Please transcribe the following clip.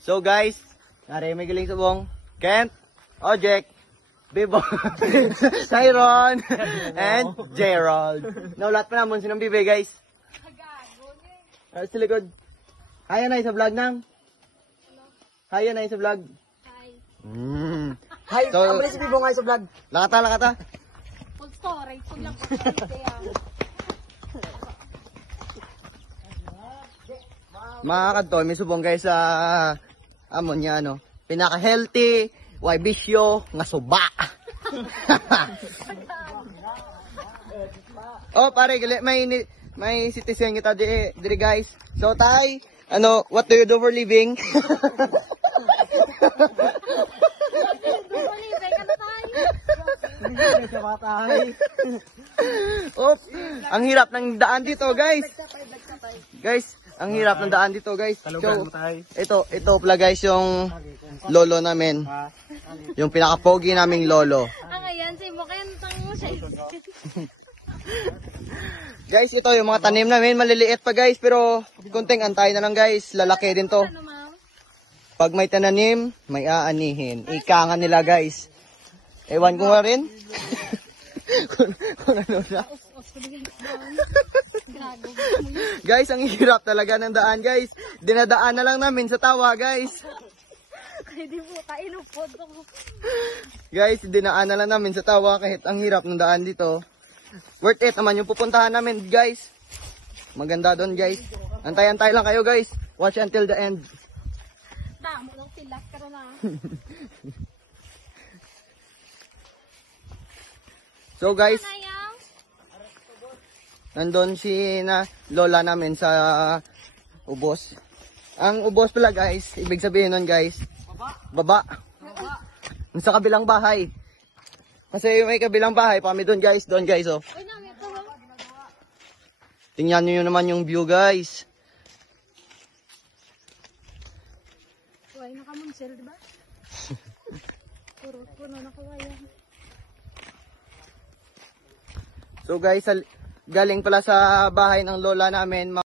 So guys, nari may galing subong. Kent, Ojek, Bibo, Tyron, and Gerald. Naulat pa naman sinong bibe guys. Sa likod. Haya na sa vlog nang. Haya na sa vlog. Hi, So- so, si Bibo nga sa vlog. Lakata, lakata. Full storage. Full lang po storage. Mga kadto, may subong guys sa amon niya ano. Pinaka-healthy, why bisyo, nga suba. Oh, pare, gali, may citizen kita diri guys. So, tay, ano, what do you do for living? Oh, ang hirap ng daan dito, guys. Guys, ang hirap ng daan dito, guys. So, ito pala guys yung lolo namin. Yung pinaka-pogi naming lolo. Ang ayan, si Mukentang mo siya. Guys, ito yung mga tanim namin, maliliit pa guys, pero kunting antay na lang guys, lalaki din to. Ano, ma'am? Pag may tananim, may aanihin. Ika nga nila guys. Ewan ko nga rin. kung ano na. Gago. Guys, ang hirap talaga ng daan guys. Dinadaan na lang namin sa tawa guys. Ay, di po, kainupod ako. Guys, dinaan na lang namin sa tawa kahit ang hirap ng daan dito. Worth it naman yung pupuntahan namin guys. Maganda doon guys. Antay-antay lang kayo guys. Watch until the end. Damo lang silas ka na. So guys, Sayang. nandun si lola namin sa ubos. Ang ubos pala guys, ibig sabihin nun guys, baba. Sa kabilang bahay. Kasi may kabilang bahay, kami doon guys, oh. Uy, namin ito. Tingnan niyo naman yung view guys. Uy, nakamunsel, di ba? Puro puno na kawayan. So guys, galing pala sa bahay ng lola namin.